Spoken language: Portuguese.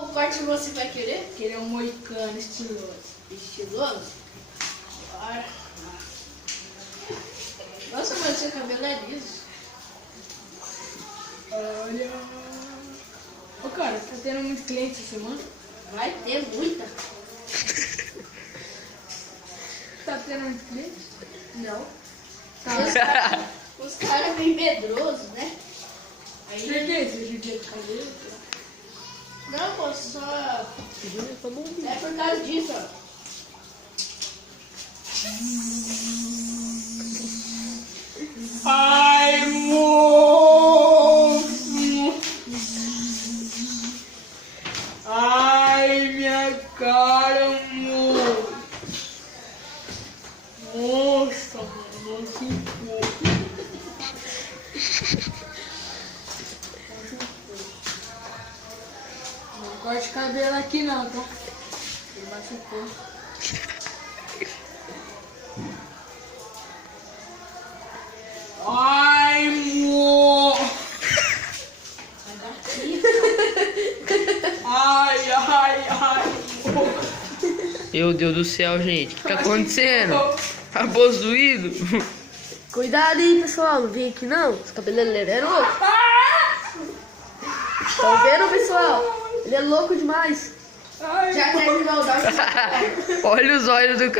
O corte você vai querer? Querer um moicano estiloso. Estiloso? Bora. Nossa, mas seu cabelo é liso. Olha. Ô cara, tá tendo muito cliente essa semana? Vai ter muita. Tá tendo muito cliente? Não. Tá. Os caras bem medrosos, né? Aí... Por que esse judia de cabelo? Não, pô, só... É por causa disso, ó. Ai, moço! Ai, minha cara, moço! Nossa, mano, que fofo! Não corte cabelo aqui não, tá? Ele machucou. Ai, mo! Ai, ai, ai, mo! Meu Deus do céu, gente. O que tá acontecendo? Tá possuído? Cuidado aí, pessoal. Não vem aqui não. Esse cabeleireiro é louco. Estão vendo, pessoal? Ele é louco demais. Já terminou o Olha os olhos do cara.